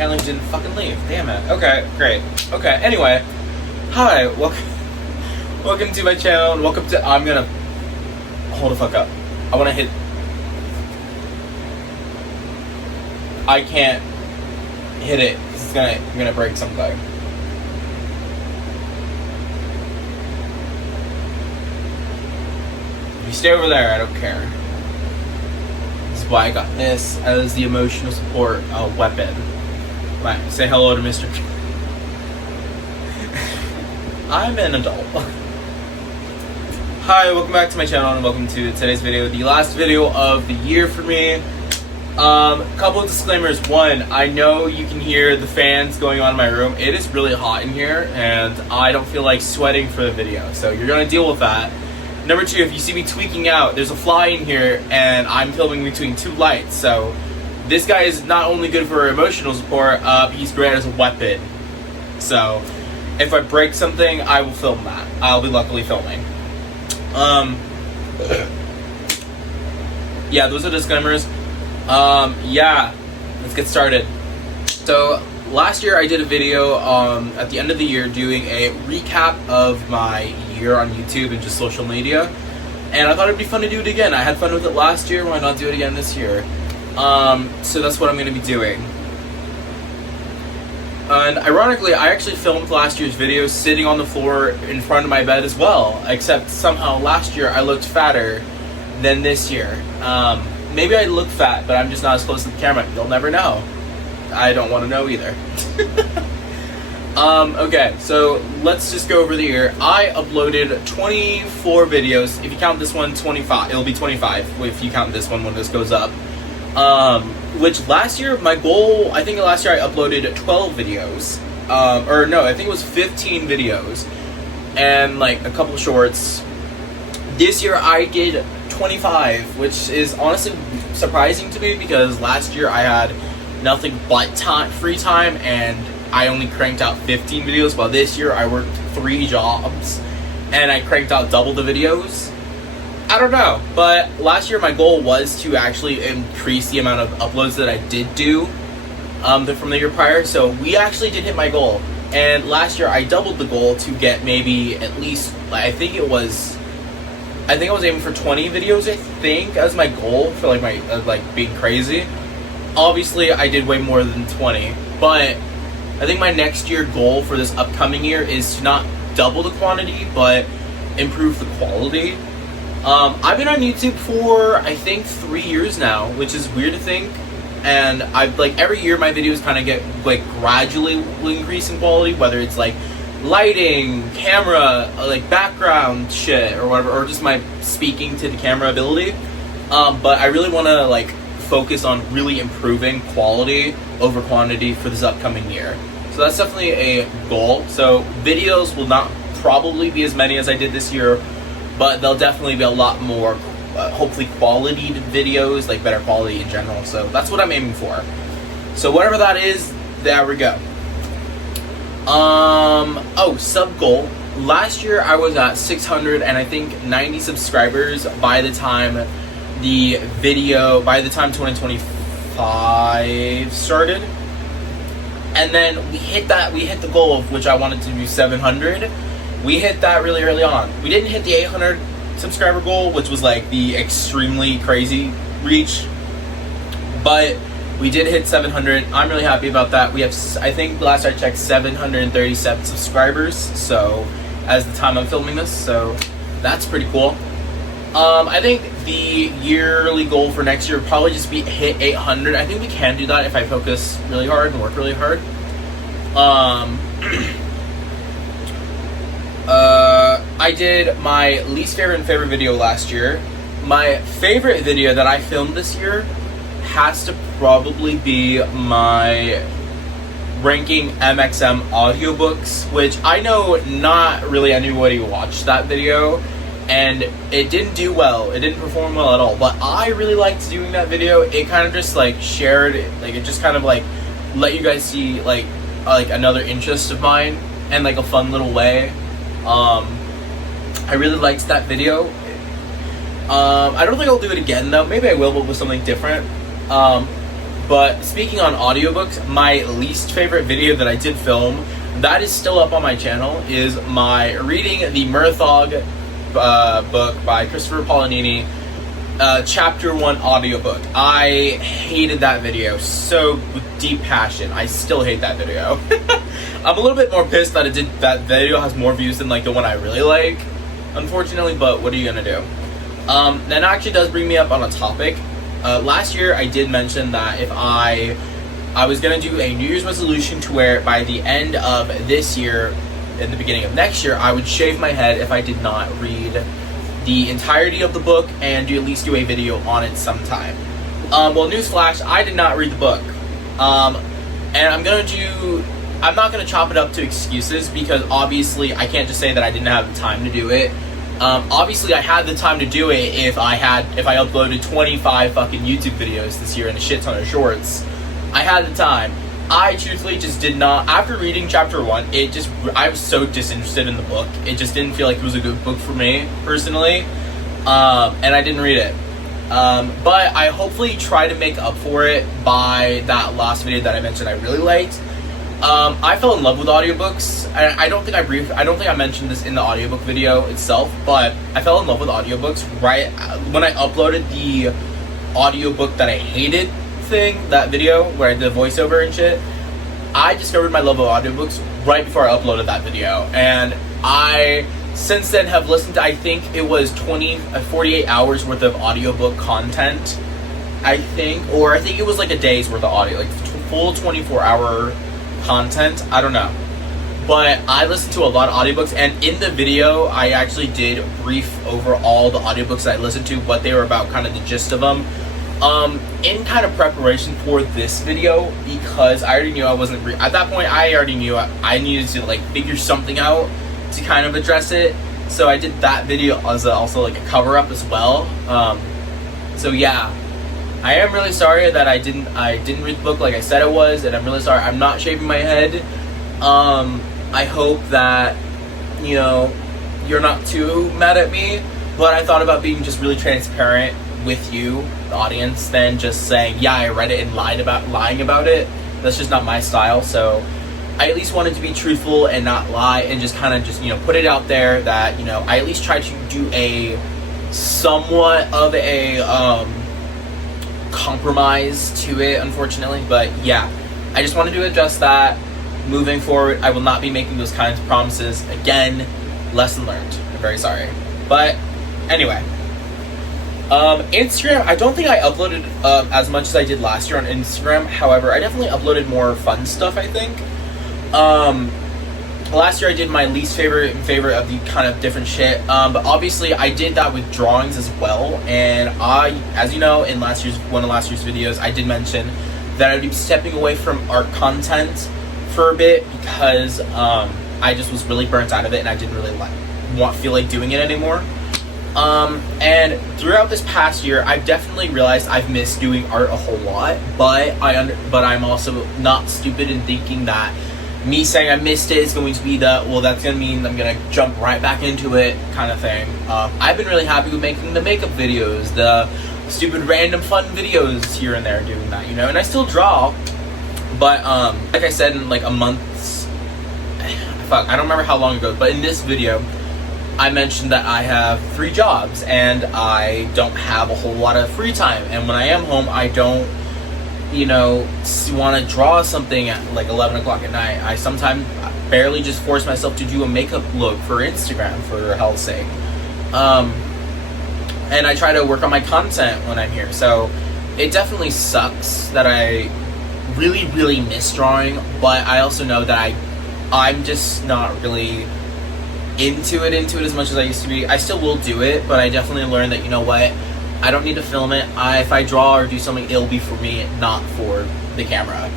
apparently didn't fucking leave. Damn it. Okay, great. Okay, anyway. Hi, welcome to my channel, and welcome to, I'm gonna, hold the fuck up. I wanna hit, I can't hit it, because I'm gonna break something. If you stay over there, I don't care. This is why I got this as the emotional support weapon. Right, say hello to Mr. I'm an adult. Hi, welcome back to my channel and welcome to today's video, the last video of the year for me. Couple of disclaimers. One, I know you can hear the fans going on in my room. It is really hot in here and I don't feel like sweating for the video, so you're gonna deal with that. Number two, if you see me tweaking out, there's a fly in here and I'm filming between two lights, so this guy is not only good for emotional support, he's great as a weapon. So if I break something, I will film that. I'll be luckily filming. Yeah, those are disclaimers. Yeah, let's get started. So last year I did a video at the end of the year doing a recap of my year on YouTube and just social media, and I thought it'd be fun to do it again. I had fun with it last year, why not do it again this year? So that's what I'm going to be doing. And ironically, I actually filmed last year's video sitting on the floor in front of my bed as well, except somehow last year I looked fatter than this year. Maybe I look fat, but I'm just not as close to the camera. You'll never know. I don't want to know either. Okay, so let's just go over the year. I uploaded 24 videos. If you count this one, 25. It'll be 25 if you count this one when this goes up. Which last year, my goal, I think last year I uploaded 12 videos. Or no, I think it was 15 videos. And like a couple shorts. This year I did 25, which is honestly surprising to me because last year I had nothing but free time and I only cranked out 15 videos, while this year I worked 3 jobs and I cranked out double the videos. I don't know, but last year my goal was to actually increase the amount of uploads that I did do from the year prior, so we actually did hit my goal. And last year I doubled the goal to get maybe at least, I think I was aiming for 20 videos, I think, as my goal for like my like being crazy. Obviously I did way more than 20, but I think my next year goal for this upcoming year is to not double the quantity but improve the quality. I've been on YouTube for I think 3 years now, which is weird to think, and I've like every year my videos kind of get like gradually increase in quality, whether it's like lighting, camera, like background shit or whatever, or just my speaking to the camera ability. But I really want to like focus on really improving quality over quantity for this upcoming year. So that's definitely a goal. So videos will not probably be as many as I did this year, but there'll definitely be a lot more, hopefully quality videos, like better quality in general. So that's what I'm aiming for. So whatever that is, there we go. Oh, sub goal. Last year I was at 600 and I think 90 subscribers by the time 2025 started. And then we hit the goal of which I wanted to do 700. We hit that really early on. We didn't hit the 800 subscriber goal, which was like the extremely crazy reach, but we did hit 700. I'm really happy about that. We have, I think last I checked, 737 subscribers, so as the time I'm filming this, so that's pretty cool. I think the yearly goal for next year would probably just be hit 800. I think we can do that if I focus really hard and work really hard. I did my least favorite and favorite video last year. My favorite video that I filmed this year has to probably be my ranking MXM audiobooks, which I know not really anybody watched that video, and it didn't do well. It didn't perform well at all, but I really liked doing that video. It kind of just like shared, like it just kind of like let you guys see like another interest of mine in like a fun little way. I really liked that video. I don't think I'll do it again though. Maybe I will, but with something different. But speaking on audiobooks, my least favorite video that I did film, that is still up on my channel, is my reading the Murthog book by Christopher Paolini, chapter 1 audiobook. I hated that video so with deep passion. I still hate that video. I'm a little bit more pissed that that video has more views than like the one I really like, unfortunately, but what are you gonna do? That actually does bring me up on a topic. Last year I did mention that if I was gonna do a New Year's resolution to where by the end of this year, in the beginning of next year, I would shave my head if I did not read the entirety of the book and at least do a video on it sometime. Well, newsflash, I did not read the book. And I'm not gonna chop it up to excuses, because obviously I can't just say that I didn't have the time to do it. Obviously I had the time to do it if I uploaded 25 fucking YouTube videos this year and a shit ton of shorts. I had the time. I truthfully just did not. After reading chapter 1, I was so disinterested in the book. It just didn't feel like it was a good book for me, personally. And I didn't read it. But I hopefully try to make up for it by that last video that I mentioned I really liked. I fell in love with audiobooks. I don't think I mentioned this in the audiobook video itself, but I fell in love with audiobooks right when I uploaded the audiobook that I hated thing, that video where I did voiceover and shit. I discovered my love of audiobooks right before I uploaded that video, and I since then have listened to, I think it was 48 hours worth of audiobook content, I think it was like a day's worth of audio, like full 24-hour content, I don't know. But I listened to a lot of audiobooks, and in the video I actually did brief over all the audiobooks that I listened to, what they were about, kind of the gist of them. In kind of preparation for this video, because I already knew at that point I already knew I needed to like figure something out to kind of address it. So I did that video as also like a cover up as well. So yeah, I am really sorry that I didn't read the book like I said it was, and I'm really sorry I'm not shaving my head. I hope that, you know, you're not too mad at me, but I thought about being just really transparent with you, the audience, than just saying, yeah, I read it and lying about it. That's just not my style. So I at least wanted to be truthful and not lie, and just kind of just, you know, put it out there that, you know, I at least try to do a somewhat of a compromise to it, unfortunately. But yeah, I just wanted to adjust that. Moving forward, I will not be making those kinds of promises again. Lesson learned. I'm very sorry. But anyway, Instagram, I don't think I uploaded as much as I did last year on Instagram. However, I definitely uploaded more fun stuff, I think. Last year I did my least favorite of the kind of different shit. But obviously I did that with drawings as well. And as you know, in one of last year's videos, I did mention that I'd be stepping away from art content for a bit, because I just was really burnt out of it, and I didn't really feel like doing it anymore. And throughout this past year, I've definitely realized I've missed doing art a whole lot, but I'm also not stupid in thinking that me saying I missed it is going to be that's going to mean I'm going to jump right back into it kind of thing. I've been really happy with making the makeup videos, the stupid random fun videos here and there, doing that, you know, and I still draw, but like I said, in like a month's, I don't remember how long ago, but in this video I mentioned that I have 3 jobs and I don't have a whole lot of free time, and when I am home I don't, you know, want to draw something at like 11 o'clock at night. I sometimes barely just force myself to do a makeup look for Instagram, for hell's sake. And I try to work on my content when I'm here, so it definitely sucks that I really, really miss drawing, but I also know that I'm just not really into it as much as I used to be. I still will do it, but I definitely learned that, you know what, I don't need to film it. If I draw or do something, it'll be for me, not for the camera.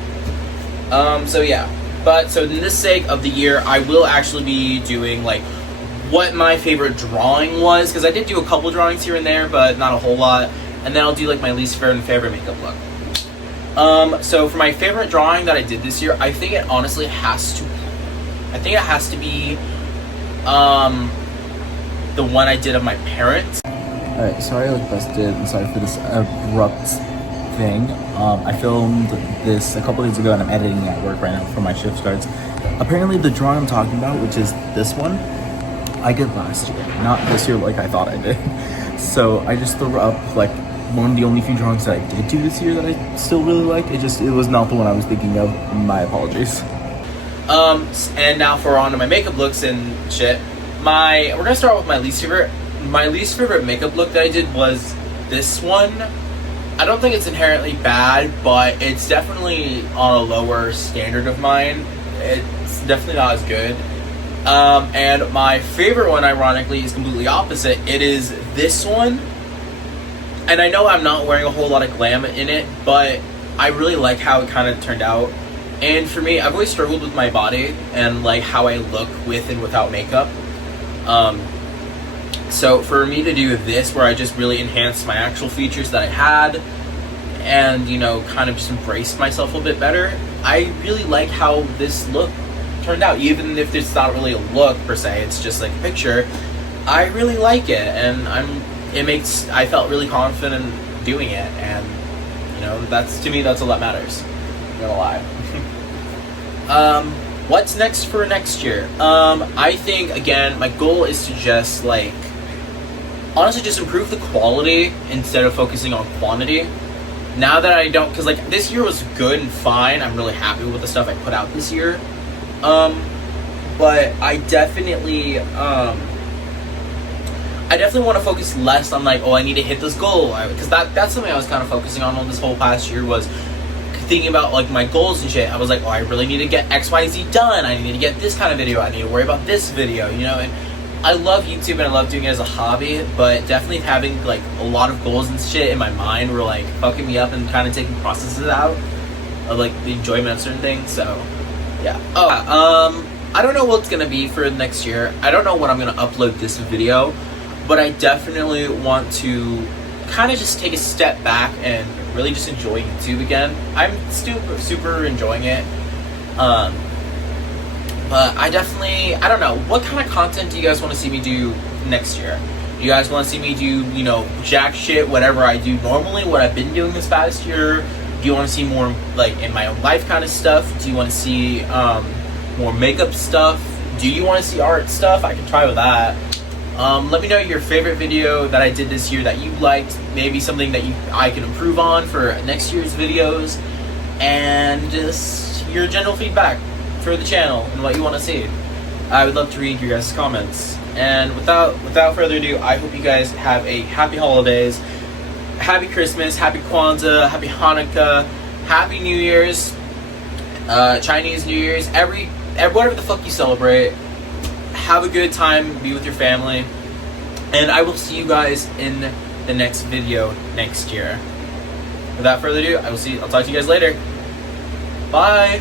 So yeah, but so in this sake of the year, I will actually be doing like what my favorite drawing was, because I did do a couple drawings here and there, but not a whole lot, and then I'll do like my least favorite makeup look. So for my favorite drawing that I did this year, I think it honestly has to be the one I did of my parents. Alright, sorry I like busted, and sorry for this abrupt thing. I filmed this a couple days ago and I'm editing at work right now for my shift starts. Apparently the drawing I'm talking about, which is this one, I did last year, not this year like I thought I did. So I just threw up like one of the only few drawings that I did do this year that I still really like. It was not the one I was thinking of. My apologies. And now for on to my makeup looks and shit. We're gonna start with my least favorite. My least favorite makeup look that I did was this one. I don't think it's inherently bad, but it's definitely on a lower standard of mine. It's definitely not as good. And my favorite one, ironically, is completely opposite. It is this one. And I know I'm not wearing a whole lot of glam in it, but I really like how it kind of turned out. And for me, I've always struggled with my body and like how I look with and without makeup. So for me to do this, where I just really enhanced my actual features that I had, and you know, kind of just embraced myself a bit better, I really like how this look turned out. Even if it's not really a look per se, it's just like a picture, I really like it, and I felt really confident doing it, and you know, to me that's all that matters. I'm not gonna lie. What's next for next year? I think again my goal is to just like honestly just improve the quality instead of focusing on quantity. Now that I don't, because like this year was good and fine, I'm really happy with the stuff I put out this year. But I definitely want to focus less on like, oh, I need to hit this goal, because that's something I was kind of focusing on this whole past year, was thinking about like my goals and shit. I was like, oh, I really need to get XYZ done. I need to get this kind of video. I need to worry about this video, you know. And I love YouTube and I love doing it as a hobby, but definitely having like a lot of goals and shit in my mind were like fucking me up and kind of taking processes out of like the enjoyment of certain things. So yeah. I don't know what's gonna be for next year. I don't know when I'm gonna upload this video, but I definitely want to kind of just take a step back and really just enjoy YouTube again. I'm super enjoying it. But I don't know, what kind of content do you guys want to see me do next year? Do you guys want to see me do, you know, jack shit, whatever I do normally, what I've been doing this past year? Do you want to see more, like, in my own life kind of stuff? Do you want to see more makeup stuff? Do you want to see art stuff? I can try with that. Let me know your favorite video that I did this year that you liked, maybe something that I can improve on for next year's videos, and just your general feedback for the channel and what you want to see. I would love to read your guys' comments. And without further ado, I hope you guys have a happy holidays, happy Christmas, happy Kwanzaa, happy Hanukkah, happy New Year's, Chinese New Year's, whatever the fuck you celebrate. Have a good time, be with your family, and I will see you guys in the next video next year. Without further ado, I'll talk to you guys later. Bye.